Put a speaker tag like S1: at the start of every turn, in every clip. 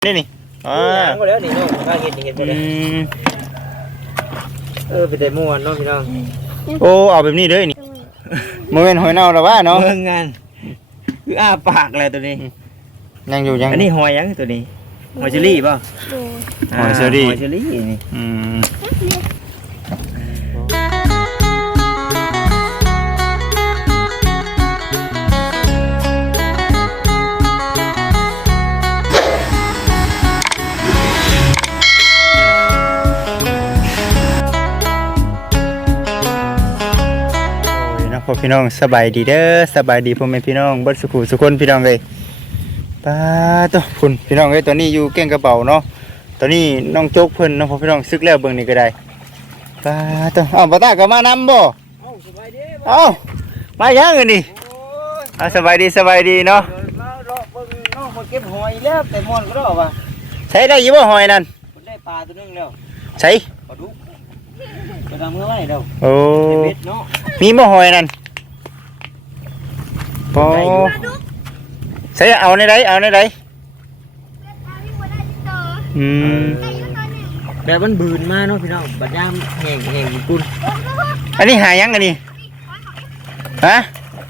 S1: นี่
S2: ก็แล้วนี่เนาะข้าเห็นไปเลยไปแต่ม่วนเนาะพี่น้อง
S1: โอ้เอาแบบนี้เลยนี่โมเมนต์หอยเน่าแล้วว่าเนาะ
S2: เบิ่งงานคืออ้าปากเลยตัวนี้
S1: ยังอยู่ยัง
S2: อันนี้หอยยังตัวนี้หอยเชอรี่ป่ะ
S1: หอยเชอรี่
S2: นี่
S1: พ่อพี่น้องสบายดีเด้อสบายดีพ่อแม่พี่น้องเบิดสุขุสุคนพี่น้องเลยป้าตัวคุณพี่น้องเอ้ยตอนนี้อยู่เก่งกระเป๋าเนาะตอนนี้น้องโจ๊กเพิ่นน้องพ่อพี่น้องซึกแล้วเบิ่งนี่ก็ได้ป้าตัวบ่ตาก็มานำบ่
S2: สบายดี
S1: มายังกันนี่สบายดีเนาะ
S2: มารอเบิ่งน้องมาเก็บหอยแล้วแต่ม่วนก็รอว่ะ
S1: ใช้ได้อยู่บ่หอยนั่น
S2: ได้ปลาตัวนึงแล้ว
S1: ใช้
S2: ปลาดุกจะทำเมื่อไหร่เด้อ
S1: โอ้มีบ่หอยนั่นโอ้ใช้เอาในใด
S2: แบบมันบืนมาเนาะพี่น้องบัดยามแห้งกุน
S1: อันนี้หายังอันนี้ฮะ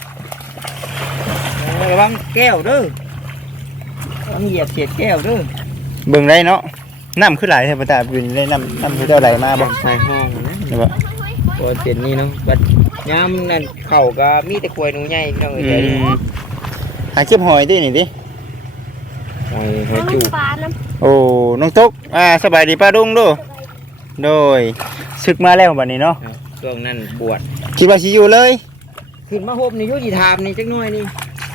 S2: ระวังแก้วเด้อต้องเหยียบเศษแก้วเด้อ
S1: เบิ่งได้เนาะน้ำขึ้นไหลใช่ปะตาอยู่ในน้ำคือเจ้าไหลมาบ่
S2: ใส่ห้องนะบ่ตัวเป็นนี่เนาะบัดยามนั่นเข่าก็มีแต่กล้วยหนูใหญ่พี่น้องเอ้ย
S1: หาเก็บหอยดินี่ดิ
S2: หอยจุก
S1: โอ้น้องตุ๊กสบายดีป้าดุ้งดูโดยศึกมาแล้วบัดนี้เนาะ
S2: ช่วงนั้นบวช
S1: คิดว่าสิอยู่เลย
S2: ขึ้นมาโฮมนี่อยู่ที่ถามนี่จักหน่อยนี่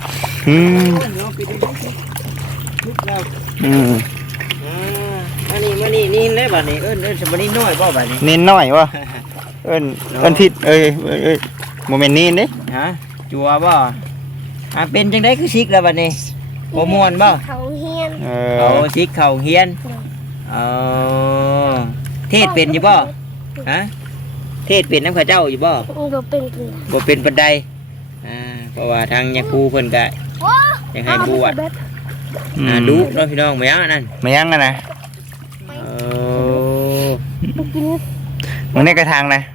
S2: มานี่เลยบัดนี้เอิ้นสบัดนี้น้อยบ่บัดนี้
S1: เน้นน้อยวะเอิ้นผิดโมเมนต์นี้เด้
S2: ฮะจัวบ่เป็นจังได๋คือซิกแล้วบัดนี้บ่ม่วนบ่
S3: เขาเฮียน
S2: ซิกเขาเฮียนเทศเป็นอยู่บ่ฮะเทศเป็นนำข้าเจ้าอยู่บ่บ่เป็นปานใดเพราะว่าทางยาคูเพิ่นก็ยังให้บวชดุเนาะพี่น้องมายังนั่น
S1: มายังกันนะมึงในกระถางนะ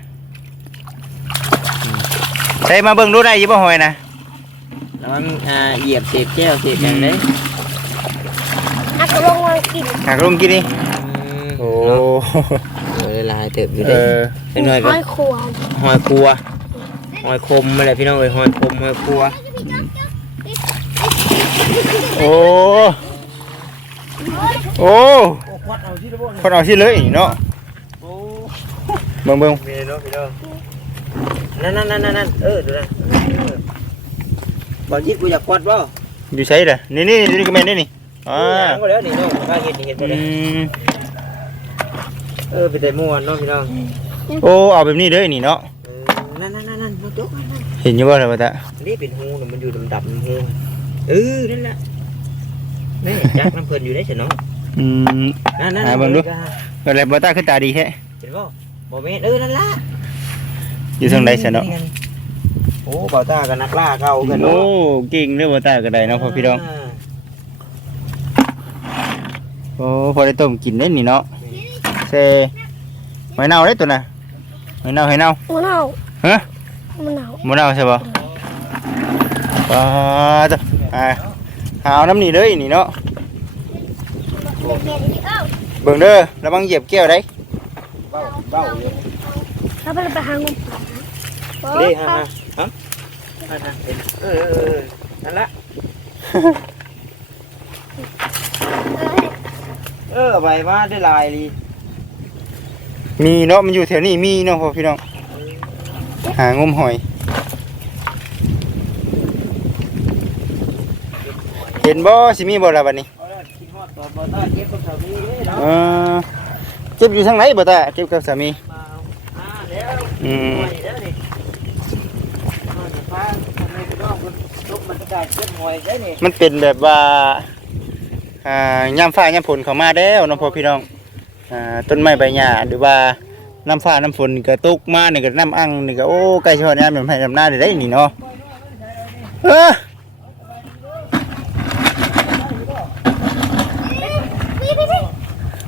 S1: ใช้มาเบิ่งดูได้ยี่บ่หอยนะ
S2: แล้วมันเหยียบเศษแก้วเศษอย่างนี้
S3: หักลง
S1: กินนี่โอ้
S2: ลายเติบอยู่ได้เป็นหน่อยแบบหอยคมอะไรพี่น้องเอ้ยหอยคมหอยครัว
S1: โอ้คนเอาสิเลยเนาะเบิ่ง
S2: มีเนาะพี่น้องนั่นดูนะบอลยิดกูอยากควัดบ่
S1: อยู่ใช่เลยนี่ก็แม่นี่
S2: ก็แล้วนี่เนาะข้าเห็นไปเลยไปแต่ม่วนเนาะพี่น้อง
S1: โอ้เอาแบบนี้เลยนี่เนาะ
S2: นั่นมาจุ๊บ
S1: เห็นอยู่บ่ล่ะบ่ตา
S2: นี่เป็นหูมันอยู่ดำหูนั่นแหละนี่จักน้ำเพลินอยู่ได้เฉยเนาะนั่น
S1: เบิ่งดูอะไรบ่ตาขึ้นตาดีแท้
S2: เห็นบ่บ่แม่นั่นละ
S1: อยู่ทางใดเฉยเนาะ
S2: โอ้บ่ตากับนักล่าเก่ากันเนาะ
S1: โอ้เก่งเด้อบ่ตาก็ได้เนาะพ่อพี่น้องโอ้พอได้ต้มกินได้นี่เนาะเซ่หอยเน่าได้ตัวน่ะหอยเน่าฮะมะนาวใช่ป่ะตัวหาวน้ำนี่เลยนี่เนาะเบิ่งเด้อระวังเหยียบแก้วได้
S3: ถ้าไปหาเงิน
S2: นี่ฮะนั่นละใบมาได้ลายดี
S1: มีเนาะมันอยู่แถวนี้มีเนาะพ่อพี่น้องหางมหอยเห็นบ่สิมีบ่ล่ะบัดนี้เก็บอยู่ทางไหนบ่ตาเก็บกับสามีมันเป็นแบบว่ายามฟ้ายามฝนเข้ามาแล้วน้องพ่อพี่น้องต้นไม้ใบหญ้าหรือว่าน้ำฟ้าน้ำฝนก็ตกมานี่ก็น้ำอังนี่ก็โอ้ใกล้ชอดยามแบบให้น้ำหน้าได้นี่เนาะ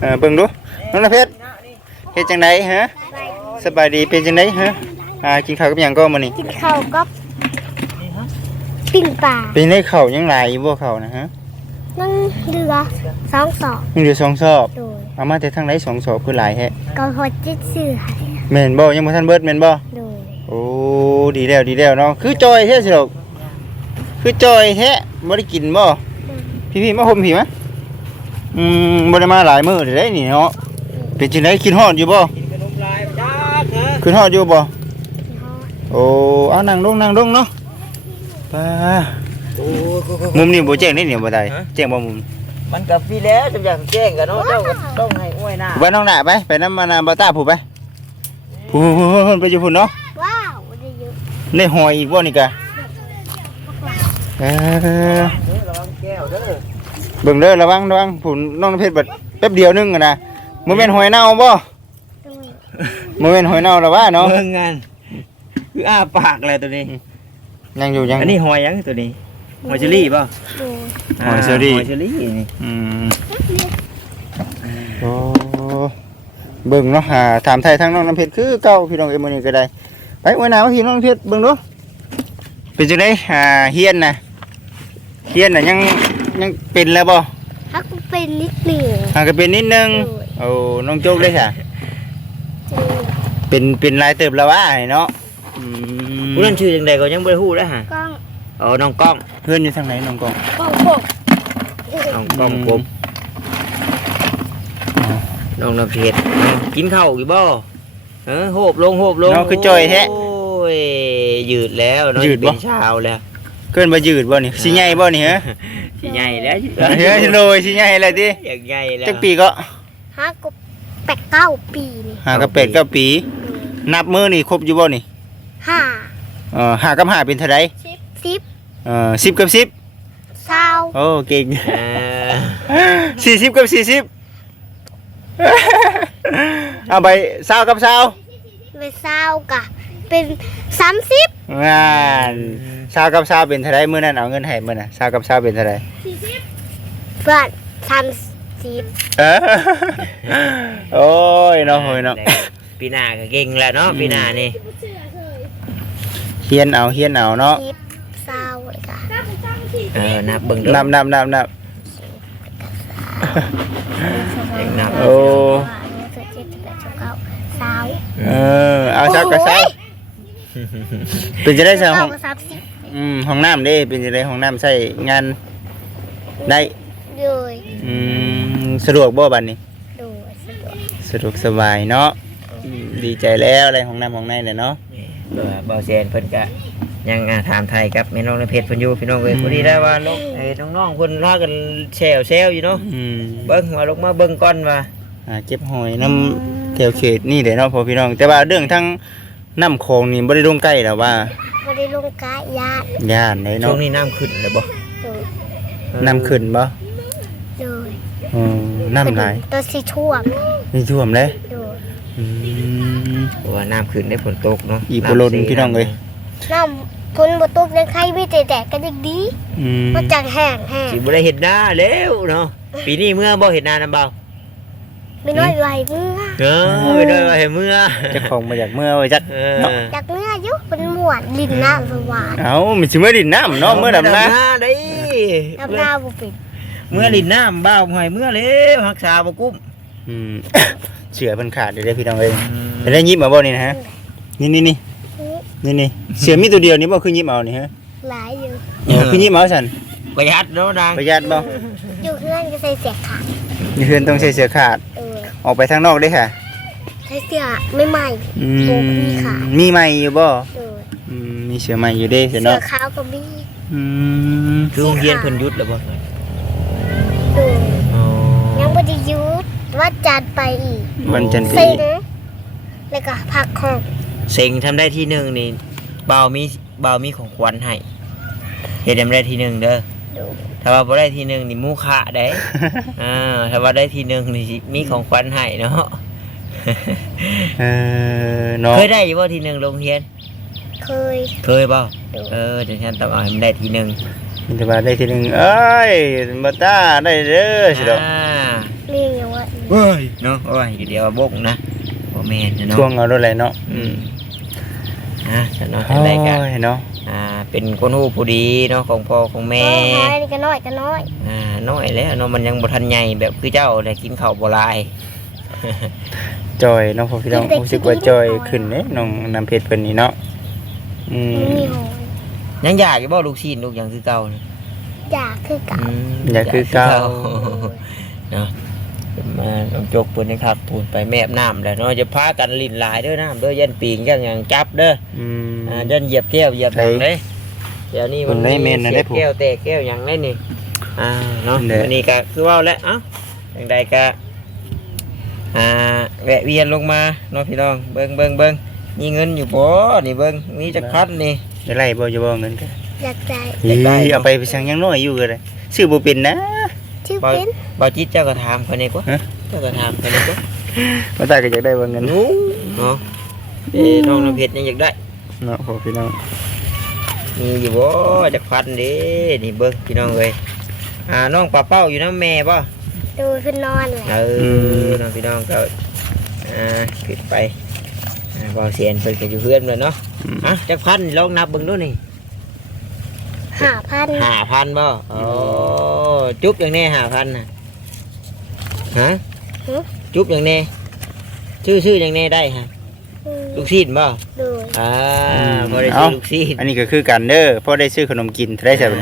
S1: เบิ่งดูน้องน้ำเพชรเฮ็ดจังไดฮะสบายดีเป็นจังไดฮะกินข้าวกับหยังก็มื้อนี้
S3: กินข้าวกับปิ้งปลา
S1: เป็นได้ข้าวยังหลายอยู่บ่ข้าวนะฮะ
S3: นั่งเรือสองศอก
S1: มีอยู่2ซอบ
S3: โดย
S1: เอามาแต่ทางไหน2ซอบคือหลายแฮะ
S3: ก็หดจิตสื่อให้
S1: แม่นบ่ยังบ่ทันเบิดแม่นบ่
S3: โดย
S1: โอ้ดีแล้วเนาะคือจอยแท้สิดอกคือจอยแท้บ่ได้กินบ่พี่ๆมาห่มพี่มะบ่ได้มาหลายมื้อเด้นี่เนาะเป็นจังไดกินฮอดอยู่บ่
S2: กินขนมลายจ้าเถอะ
S1: ขึ้นฮอดอยู่บ่
S3: กินฮอด
S1: โอ้เอานั่งลงเนาะป้า
S2: โอ้
S1: มุมนี้บ่แจ้งได้นี่บ่ได้แจ้งบ่มุม
S2: มันกับพี่แล้วจำอยากแจ้งกันเนาะเจ้าก็ต้องให้อ้วยหน้า
S1: ไปน้องหน้าไปนำมานาบ่ตาผู้ไปผู้ไปอยู่พุ่นเนาะ
S3: ว้าวได้เยอะ
S1: ได้หอยอีกบ่นี่กะ
S2: ระวังแก้วเด้อ
S1: เบิ่งเด้อระวังผู้น้องน้ำเพชรบัดแป๊บเดียวนึงอะนะบ่แม่นหอยเน่าบ่
S3: โดย
S1: บ่แม่นหอยเน่าล่ะว่าเนาะ
S2: เบิ่งงานคืออ้าปากเลยตัวนี้
S1: ยังอยู่ยัง
S2: อันนี้หอยยังตัวนี้หอยเชอรี่ป่ะ
S3: โดย
S1: หอยเชอรี่
S2: หอยเชอรี่นี่
S1: โอ้เบิ่งเนาะถามไทยทางน้องน้ำเพชรคือเก่าพี่น้องเอ้ยมื้อนี้ก็ได้ไปไว้หน้าพี่น้องน้ำเพชรเบิ่งดูเป็นจังได๋เฮียนน่ะยังเป็นแล้วบ่
S3: ถ้ากูเป็นนิดหนึ่ง
S1: ก็เป็นนิดนึงโอ้น้องโจ๊กเลยค่ะ เป็นลายเติบแล้วว่าเนาะ
S2: ผู้นั้นชื่อจังใดก็ยังบ่ได้ฮู้แล้วฮะ
S3: กล้อง
S2: อ๋อน้องกล้อง
S1: เพื่อนอยู่ทางไหนน้องกอง
S3: กล้องพวก
S2: น้องกล้องผมน้องน้ำเพชรกินข้าวอยู่บ่โหบลง
S1: น้องคือจอยแท้
S2: โอ้ยยืดแล้วเนาะ
S1: ยืดบ่
S2: เป็นเช้าแล้ว
S1: เกินบ่ยืดบ่นี่สิใหญ่บ่นี่ฮะ
S2: สิใหญ่แล้ว
S1: เฮ้ยโลยสิใหญ่เลยติ
S2: อยากใหญ่แล้ว
S1: จักปีก็
S3: ฮะกู8-9 ปีนี่
S1: หากับ8กับปี นับมือนี่ครบอยู่บ่นี่
S3: 5
S1: หากับ5เป็นเท่าใด
S3: 10
S1: 10กับ10
S3: 20
S1: โอ้เก่ง 40กับ40เอาไป20กับ20
S3: เป็น20กะเป็น30
S1: งาน20กับ20เป็นเท่าใดมื้อนั้นเอาเงินให้มื้อน่ะ20กับ20เป็นเท่าใด
S3: เพื่อน30
S1: โอ้ยเนาะโหยเนาะ
S2: ปีหน้าก็เก่งแล้วเนาะปีหน้านี่
S1: เฮียนเอาเนาะ
S3: 10 20เลยค่ะ
S2: นับเบิ่งเด้อ
S1: นับ
S2: นับ
S1: โอ้
S3: 20
S1: เอาซักก็ซักเป็นจะได้ใส่ห้อง
S3: 30
S1: ห้องน้ำเด้เป็นจะได้ห้องน้ำใช้งานได้
S3: โดย
S1: สะดวกบ่บัดนี้
S3: โดยสะดวก
S1: สะดวกสบายเนาะดีใจแล้วอะไรห้องน้ำห้องในเนี่ยเนาะ
S2: เบาแซนเพิ่นก็ยังถามไทยกับแม่น้องในเพจเพิ่นอยู่พี่น้องเอ้ยพอดีได้ว่าลูกน้องๆเพิ่นพากันแซวอยู่เนาะเบิ่งว่าลงมาเบิ่งก่อนว่า
S1: เจ็บหอยน้ำแถวเขตนี่เด้เนาะพ่อพี่น้องแต่ว่าเรื่องทั้งน้ำโขงนี่บ่ได้ลงใกล้แล้วว่า
S3: บ่ได้ลงกะญาติ
S1: ย่านได้
S2: ช่
S1: เนาะ
S2: วงนี้น้ำขึ้นแล้วบ่
S3: โดย
S1: น้ำขึ้นบ่
S3: โดย
S1: น้ำไหล
S3: ตัวสิท่วม
S1: นี่ท่วมเลย
S3: โดย
S2: เพราะว่าน้ำขึ้นได้ฝนตกเนาะ
S1: อีกบ่ล้นพี่น้องเอ้ย
S3: น้ำคนบ่ตกยังใครมีแต่แดดก็ยังดีมาจากแห้ง
S2: สิบ่ได้เห็นหน้าแล้วเนาะปีนี้เมื่อบ่เห็นหน้านำเบา
S3: ไม่น้อยไหวเมื่อ
S2: ไม่ได้ว่าเห็นเมื่อ
S1: เจ้าของมาจากเมื่อไว้จัก
S3: จากเมื่ออยุเป็นหมวดลินน้ำสว่าง
S1: เอ้ามันสิเมื่อดินน้ำเนาะเมื่อดำนา
S2: ได้
S3: น้ำหน้าบุปิด
S2: เมื่อลินน้ำบ้าหอยเมื่อแล้วรักษาบ่กุ้ม
S1: เสือมันขาดเดี๋ยวพี่น้องเอ้ยไปได้ยิบมาบ่นี่นะฮะนี่เสือมีตัวเดียวนี่บ่คือยิบเอานี่ฮะ
S3: หลายอยู่
S1: คือยิบเอาสั่น
S2: ประหยัดเนาะดัง
S1: ประหยัดบ่
S3: อยู่เพื่อนก็ใส่เสียขาด
S1: นี่เพื่อนต้องใช้เสือขาดออกไปทางนอกได้ค่ะ
S3: ใช้เสียไม่ใหม่โอ้พี่ค่ะ
S1: มีใหม่อยู่บ่
S3: โดย
S1: มีเสือใหม่อยู่เด้เสื
S3: เสื้
S1: อ
S3: อ
S1: เนาะ
S3: ขาวก็มี
S2: คือโรงเรียนเพิ่นหยุดแล้วบ่
S3: โดยยังไม่ได้หยุดว่าจัดไปอีก
S1: วันจันทร์
S3: เซ็งแล้วก็พักของ
S2: เซ็งทำได้ที่หนึ่งนี่บ่าวมีของขวัญให้เฮ็ดได้ที่หนึ่งเด้อ
S3: โดย
S2: ถ้าว่าบ่ได้ที่หนึ่งนี่มูคะได้ถ้าว่าได้ที่หนึ่งนี่มีของขวัญให้เนาะ
S1: เนาะ
S2: เคยได้อยู่บ่ที่หนึ่งโรงเรียน
S3: เคย
S2: บ่เดี๋ยวฉันต้องเอาให้มันได้ที่หนึ่ง
S1: มันจะมาได้ทีนึงเอ้ยมาต้าได้เด้อสิดอก
S3: เรียกอย่างว่าด
S2: เว้ยเนาะโอ้ยเดี๋ยวบกนะบ่แม่นเนาะ
S1: ช่วงเอาด้วยแหละเนาะ
S2: ฉันเนาะ
S1: โอ้
S2: ได้ก็
S1: ยเนาะ
S2: เป็นคนฮู้ผู้ดีเนาะของพ่อของแม่
S3: น้อยก็น้อยก็น้อย
S2: น้อยแล้วเนาะมันยังบ่ทันใหญ่แบบคือเจ้าได้กินข้าวบ่หลาย
S1: จอยเนาะพ่อพี่น้องรู้สึกว่าจอยขึ้นเด้น้องน้ำเพชรเพิ่นนี่เนาะอืม
S3: มีหอย
S2: ยังอยากอยู่บ่ลูกชิ้นลูกหยังคือเก่านะ
S3: อยากคือเก่า
S1: อยากคือเก่า
S2: เนาะมาน้องจกเพิ่นนะครับพูนไปแม่บน้ำแล้วเนาะจะพากันลิ้นหลายเด้อน้ำเด้อยันปีงจังหยังจับเด้อ
S1: อืม
S2: ยันเหยียบแก้วเหยียบหยังเด้เดี๋ยวนี้มัน
S1: ได้แม่นนะได้
S2: เสีย
S1: ผม
S2: แก้วแตกแก้วหยังได้นี่เนาะ
S1: เด้อ
S2: วันนี้ก็คือเว้าแล้วเอ้าจังใดก็แวะเวียนลงมาเนาะพี่น้องเบิ่งมีเงินอยู่บ่นี่เบิ่งมีจักพันนี่
S1: ได้ไล่บ่จะบ่เงินกัน
S3: อยากได้
S1: เอาไปสั่งยังน้อยอยู่ก็ได้ซื้อบ่เป็นนะ
S3: ชื่อเป็น
S2: บ่จิตเจ้าก็ถามคนนี้กว่า
S1: ฮะ
S2: เจ้าก็ถามคนนี้กว่า
S1: บ่ตายก็อยากได้บ่เงิน
S2: เนาะน้องน้ำเพชรยังอยากได้
S1: เนาะพ่อพี่น้อง
S2: มีอยู่บ่จักพันเด้นี่เบิ่งพี่น้องเอ้ยน้องปลาเป้าอยู่น้ำแม่ป่ะ
S3: ดูขึ้นนอนเลย
S2: น้องพี่น้องก็ขึ้นไปบ่เสียนเพิ่นก็อยู่เพื่อนเลยเนาะจักพันลองนับเบิ่งดูนี่
S3: 5,000
S2: 5,000บ่อ๋อจุ๊บอย่างแน่5,000น่ะฮะจุ๊บอย่างแน่ชื่ออย่างแน่ได้ฮะลูกศิษย์บ่
S3: ดู
S2: บ่ได้ซื้อลูกศิษย์
S1: อันนี้ก็คือกันเด้อพอได้ซื้อขนมกินได้ใช่บ่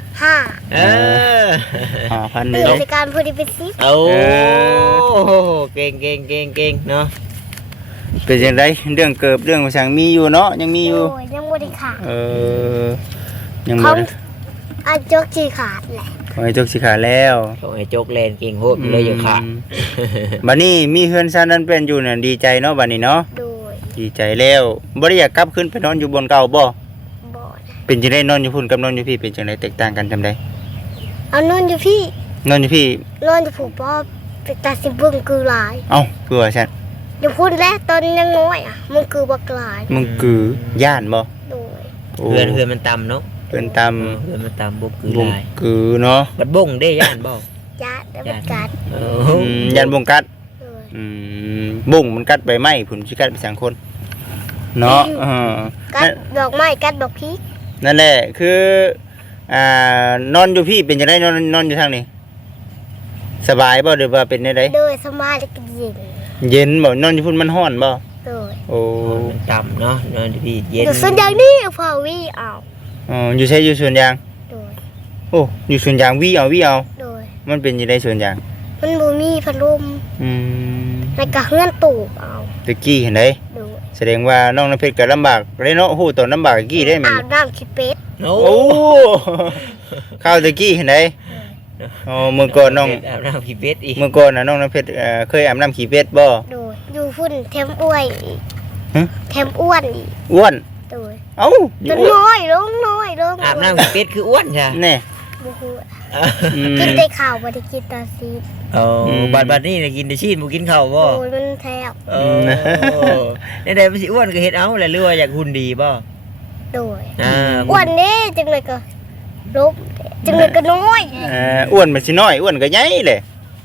S3: 5
S1: 5,000
S3: เป็
S1: เด้
S3: น
S1: อ
S3: รายการพูดเป็นซิป
S2: โอ้เก่งเนาะ
S1: เป็นจังไดเรื่องเกิบเรื่องสั่งมีอยู่เนาะยังมีอยู่
S3: ยังบ่ได้ขาด
S1: ยังบ่
S3: เขา
S1: ได้
S3: อาจกจีขาดแหละ
S1: ขอให้จกสิขาแล้ว
S2: เขาให้โจกแลนเก่งโหดเลยอยู่ค่ะ
S1: บัดนี้มีเฮือนซ่านนั้นเป็นอยู่น่ะดีใจเนาะบัดนี้เนาะ
S3: โดย
S1: ดีใจแล้วบ่ได้อยากกลับขึ้นไปนอนอยู่บนเก่าบ่
S3: บ่
S1: เป็นจังได๋นอนอยู่พุ่นกับนอนอยู่พี่เป็นจังได๋แตกต่างกันจำได้
S3: เอานอนอยู่พี่
S1: นอนอยู่พี่
S3: นอนอยู่ผูกบ่ไปตัดสิเบิ่งคือหลาย
S1: เอ้าคือว่าซั่น
S3: อยู่พุ่นแล้วตอนยังน้อยมันคือบักหลาย
S1: มึงคือย่านบ่
S3: โดย
S1: โอ้
S2: เพื่อนมันต่ำเนาะ
S1: เพิ่นตาม
S2: เพื่อนมันต่ำบ่คือ
S1: บุง
S2: ลาย
S1: คือเนาะ
S2: บัดบ่งได้ย่านบ่
S3: ญาติแล้วมันกัด
S1: ยันบงกัด
S3: โดย
S1: บุ้งมันกัดใบไม้ผุนสิกัดไปสังคนเนาะ
S3: กัดดอกไม้กัดดอกพริก
S1: นั่นแหละคือนอนอยู่พี่เป็นจังได๋นอนอยู่ทางนี้สบายบ่หรือว่าเป็นจังได๋
S3: โดยสมาธิก็เย็น
S1: เย็นบ่นอนอยู่พุ่นมันร้อนบ่
S3: โดย
S1: โอ้
S2: มันต่ำเนาะนอนพี่เย็น
S3: อยู่ส่วนอย่างนี้พอวีเอา
S1: อยู่ใช้อยู่สวนยาง
S3: โดย
S1: โอ้อยู่สวนยางวิเอา
S3: โดย
S1: มันเป็นจังได๋สวนยาง
S3: มันบ่มีพัดลม
S1: อืม
S3: แล้วก็เฮือนตูบเอา
S1: ตะกี้เห็นได
S3: โดย
S1: แสดงว่าน้องน้ำเพชรก็ลำบากเลยเนาะฮู้ตอนลำบากตะกี้ได้แม่น
S3: อาบน้ำขี้เป็ด
S2: โอ้
S1: โอ้ข้าวตะกี้เห็นไดอ๋อมื้อก่อนน้อง
S2: อาบน้ำพี่เป็ดอีก
S1: เมื่อก่อนนะน้องน้ำเพชรเคยอาบน้ำขี้เป็ดบ่
S3: โดยอยู่พุ่นแถมอ้วยอีก
S1: ฮะ
S3: แถมอ้วนอีก
S1: อ้วน
S3: โดย
S1: เอ้า
S3: จนน้อยลงน้อยลง
S2: อาบน้ำพี่เป็ดคืออ้วนใช่
S1: แน่
S3: บ่ฮู้
S1: อืม
S3: กินแต่ข้าวบ่ได้กินแต่ซีด
S2: โอ้บัดนี้น่ะกินแต่ชีสบ่กินข้าวบ่
S3: โดยมันแทบ
S2: โอ้ได้มันสิอ้วนก็เฮ็ดเอาแหละหรือว่าอยากหุ่นดีบ่
S3: โดย
S2: อ้
S3: อ้วนเด้จังเลยก็ลบจังเลยก็น้อย
S1: อ้วนมันสิน้อยอ้วนก็ใหญ่เลย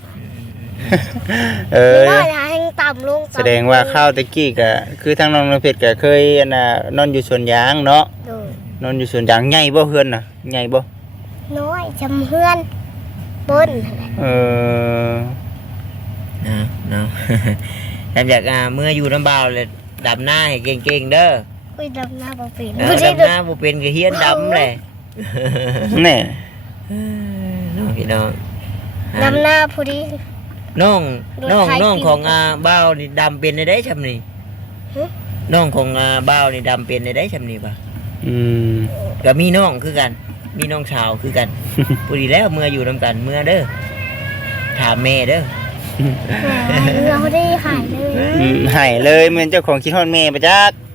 S3: น้อยให้ต่ำลง
S1: แสดงว่าข้าวตะกี้ก็คือทางน้องน้ำเพชรก็เคยนอนอยู่สวนยางเนาะ
S3: โดย
S1: นอนอยู่สวนยางใหญ่บ่เฮือนน่ะใหญ่บ่
S3: น้อยจำเฮือนบน
S1: เออ
S2: เนาะทำจากเมื่ออยู่น้ำบ่าวเลยดำหน้าให้เก่งๆเด้อ
S3: อุ้ยดำหน้าบ่เป็น
S2: ดำหน้าบ่เป็นก็เฮียนดำแหละ
S1: แน่
S2: น้องพี่น้อง
S3: ดำหน้าผู้ดี
S2: น้องของบ่าวนี่ดำเป็นได้ชำนี่น้องของบ่าวนี่ดำเป็นได้ชำนี่ป่ะ ก็มีน้องคือกัน มีน้องชาวคือกัน ผู้ดีแล้วเมื่ออยู่นำกันเมื่อเด้อถามแม่เด้อ
S3: เราได้หายเลย
S1: หายเลยเหมือนเจ้าของคิดฮอดแม่ประจักษ์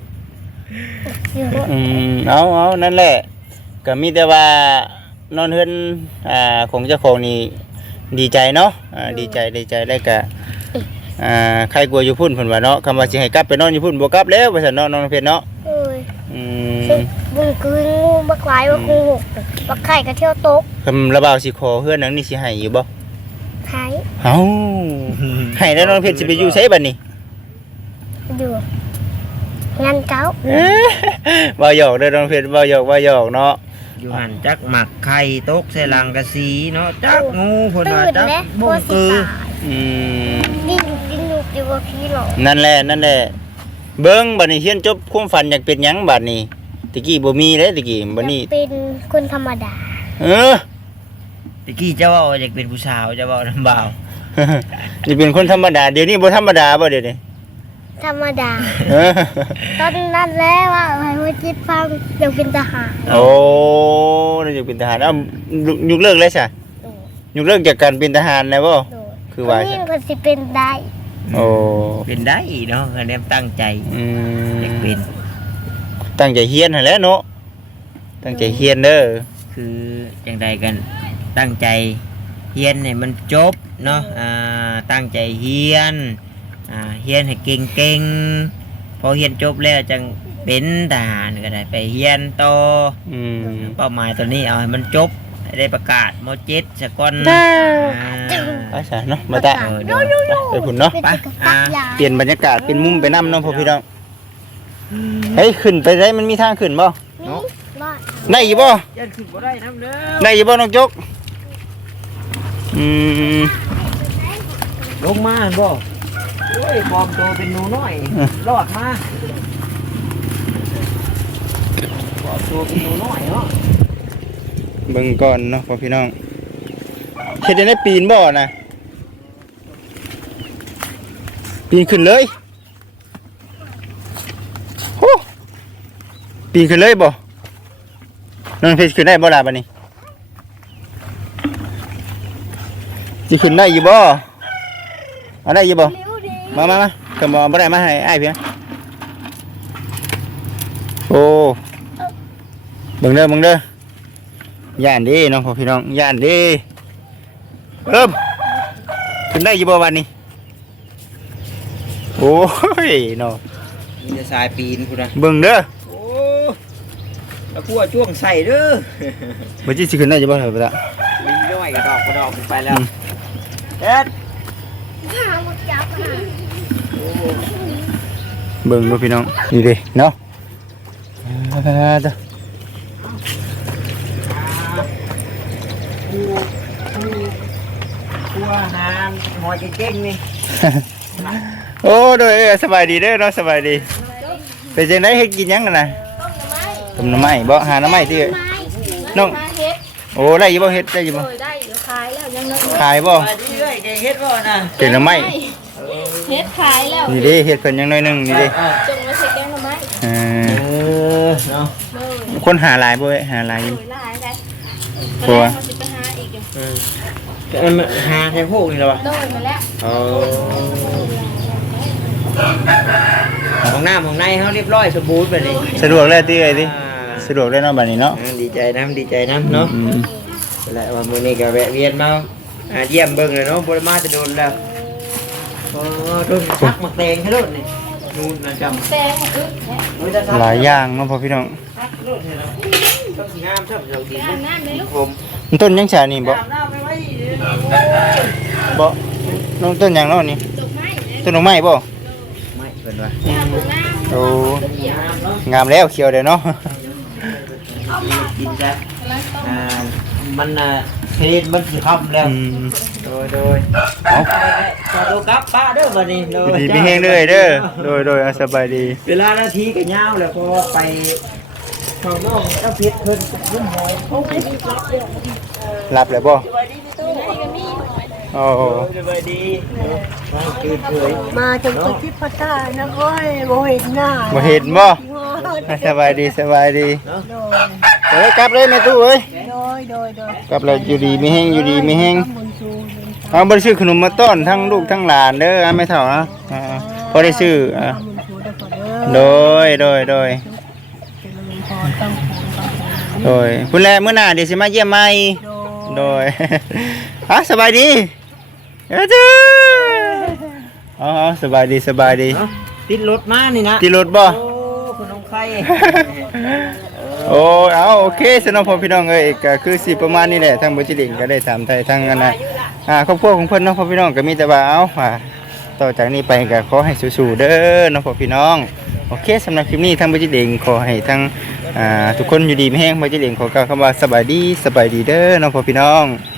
S1: เอานั่นแหละก็มีแต่ว่านอนเฮือนของเจ้าของนี่ดีใจเนาะดีใจแล้วก็ใครกลัวอยู่พุ่นเพิ่นว่าเนาะคำว่าสิให้กลับไปนอนอยู่พุ่นบ่กลับแล้วว่าซั่นเนาะน้องเพชรเนาะ
S3: เอ้ยบุญคืองูบักหลายบักงูบักไข่ก็เที่ยวตก
S1: คำระบาวสิขอเฮือนหนังนี่สิให้อยู่บ่
S3: หาย
S1: เอ้าให้แล้วน้องเพชรสิไปอยู่ไสบัดนี้
S3: อยู่งานเก้า
S1: บ่หยอกเด้อน้องเพชรบ่หยอกเนาะ
S2: อยู่หันจักหมักไข่ตกใส่ลังกะสีเนาะจักงูเพิ่น
S3: ตื่
S2: ว่าน จัก
S3: แล้ว
S2: บ่
S3: โค
S2: ง
S3: สิ
S2: คือ
S3: ตาย
S1: อืม
S3: ดิ้นอยู่กับพี่หรอ
S1: นั่นแหละเบิ่งบัดนี้เฮียนจบความฝันอยากเป็นหยังบัดนี้ตะกี้บ่มีเด้ตะกี้บัดนี้
S3: เป็นคนธรรมดา
S1: เออ
S2: ตะกี้เจ้าว่าอยากเป็นผู้สาวเจ้าว่าน้ำบ่าว
S1: นี่เป็นคนธรรมดาเดี๋ยวนี้บ่ธรรมดาบ่เดี๋ยวนี้
S3: ธรรมดา
S1: เออ
S3: ตอนนั้นแล้วว่าให้ว่าจิตฟังอยากเป็นทหาร
S1: โอ้เราอยากเป็นทหารเอ้ายุคเลิกแล้วจ้ะยุคเลิกจากการเป็นทหารแล้วบ่
S3: โดย
S1: คือว่า
S3: ยิ่งคนสิเป็นได้
S1: โอ้
S2: เป็นได้เนาะคะแนนตั้งใจ
S1: อืม
S2: อยากเป็น
S1: ตั้งใจเฮียนหั่นแหล้วเนาะตั้งใจเฮียนเด้อ
S2: คืออย่างใดกันตั้งใจเฮียนให้มันจบเนาะตั้งใจเฮียนเฮียนให้เก่งๆพอเฮียนจบแล้วจังเป็นทหารก็ได้ไปเฮียนต่อ
S1: อืม
S2: เป้าหมายตัวนี้เอาให้มันจบให้ได้ประกาศม .7 สะก่อน
S1: ไปซะเนาะมาตะ
S2: เดี๋ยว
S1: ไปพุ่นเนาะ
S3: เป็นกระตักยา
S1: เปลี่ยนบรรยากาศเป็นมุมไปน้ำเนาะพ่อพี่น้องเฮ้ยขึ้นไปได้มันมีทางขึ้นบ่
S3: นี่รอด
S1: ได้อยู่บ่
S2: ยันขึ้นบ่ได้น้ำเด้อ
S1: ได้อยู่บ่น้องจกอืม
S2: ลงมาบ่โอ้ยปลอมตัวเป็นหนูน้อยรอดมาปลอมตัวเป็นหนูน้อยเนาะ
S1: เบิ่งก่อนเนาะพ่อพี่น้องเฮ็ดได้ปีนบ่นะปีนขึ้นเลยโอ้ปีนขึ้นเลยบ่น้องเพชรขึ้นได้บ่ล่ะบัดนี้สิขึ้นได้อยู่บ่เอาได้อยู่บ่มาก็บ่ได้มาให้อ้ายเพียงโอ้เบิ่งเด้อย่านเดิน้องพ่อพี่น้องย่านเดิขึ้นได้อยู่บ่วันนี้โอ้ยเนาะ
S2: มีแต่สายปีนพุ่นน่ะ
S1: เบิ่งเด้อ
S2: โอ้แล้วกลัวจ้วงใส่เด้อ
S1: บ่จิสิขึ้นได้อยู่บ่เถอะบ่ล่ะ
S2: มีน้อยกระดอกขึ้นไปแล้วเอ็ด
S3: ข้ามุดจับหา
S1: เบิ่งดูพี่น้องนี่เด้เนาะเด้อ
S2: กลัวหามหมอจะเจ๊งนี่
S1: โอ้โดยสบายดีเด้อเนาะสบายดีเป็นจังได๋เฮ็ดกินหยังกันน่ะต้มหน่อไม้บ่หาหน่อไม้ติน้องโอ้ได้อยู่บ่เฮ็ดได้อยู่บ่
S4: ได้เดี๋ยวขายแล้วยังเงิน
S1: ขายบ่
S2: ไปเรื่อยๆแกเฮ็ดบ่น่ะ
S1: เก่งหน่อไม้
S4: เฮ็ดขายแล้ว
S1: นี่เด้เฮ็ดเพิ่นยังน้อยหนึงนี่เด้
S4: จงมาใส่แกงหน่อไม้
S1: เอ
S2: เอ
S1: อ
S2: เนาะ
S4: เลย
S1: คนหาหลายบ่เอ้ยหาหลายอยู่
S4: โดยลายได้
S1: กลัว
S4: เขาสิไปหาอีกอยู่
S2: หาแค่พวกนี่แล้ววะ
S4: โดยมาแล้ว
S2: ของหน้าของในเขาเรียบร้อยสมบูรณ์แบบนี้
S1: สะดวกแล้วติเอ้ยติสะดวกแล้วเนาะบัดนี้เนาะ
S2: ดีใจน้ำเนาะ
S1: อืม
S2: แล้ววันมื้อนี้ก็แวะเวียนมาเยี่ยมเบิ่งเลยเนาะบ่ได้มาจะโดนแล้วโดนชักมาแตงให้โดนนี่นู่นนะจำ
S4: แซงอึ๊บ
S1: หลายอย่างเนาะพ่อพี่น้อง
S2: ชักโดนเนาะต้องงามชอบเราดี
S4: อาบน้ำเลยลูก
S2: ผม
S1: มันต้นยังฉานี่บ่
S2: อาบน้ำไม่ไหว
S1: บ่น้องต้นหยังเนาะนี่
S4: ดอกไม้เลย
S1: ต้นดอกไม้บ่
S2: ไม่เป็นไร
S4: อาบน้
S1: โอ้
S2: งามเนาะ
S1: งามแล้วเขียวเด้อเนาะ
S2: กินจ้ะ
S4: ำแล้วต้อง
S2: มันเพลนมันสิคำแล้ว
S1: อืม
S2: โดยขอตัวกลับป้าเด้อวันนี้
S1: ดีมีแฮงเด้อเด้อโดยสบายดี
S2: เวลานาทีก็ยาวแล้วก็ไปข้างนอกเจ้าเพชรเพิ่นรุ่มหอยเขาไม่ได้รับเลย
S1: รับแล้วบ่
S2: สวัสดีพี่ตู้
S1: โอ้
S2: สวัสดีมาคืนเผย
S3: มาจนคนที่พัฒนานะก้อยโมเห็นหน้า
S1: บ่เห็นบ่สบายดีเอ้ยกลับเลยแม่ตู้เอ้ย
S3: โดย
S1: กลับแล้วอยู่ดีมีแฮงเอาบ่ได้ซื้อขนมมาต้อนทั้งลูกทั้งหลานเด้อไม่เท่านะพอได้ซื้อโดยพุ่นแลมื้อหน้าเดี๋ยวสิมาเยี่ยมใหม่โดยสบายดีจ้าสบายดี
S2: ติดรถมานี่นะ
S1: ที่รถบ่
S2: โอ้ขนมไข่
S1: โอ้เอาโอเคสนองพ่อพี่น้องเอ้ยก็คือสิประมาณนี้แหละทางบ่จิลิงก็ได้ถามไทยทางอันน่ะครอบครัวของเพิ่นเนาะพ่อพี่น้องก็มีแต่ว่าเอาต่อจากนี้ไปก็ขอให้สู้ๆเด้อเนาะพ่อพี่น้องโอเคสำหรับคลิปนี้ทางบ่จิตเองขอให้ทั้งทุกคนอยู่ดีมีแฮงบ่จิตเองขอกล่าวคำว่าสบายดีเด้อเนาะพ่อพี่น้อง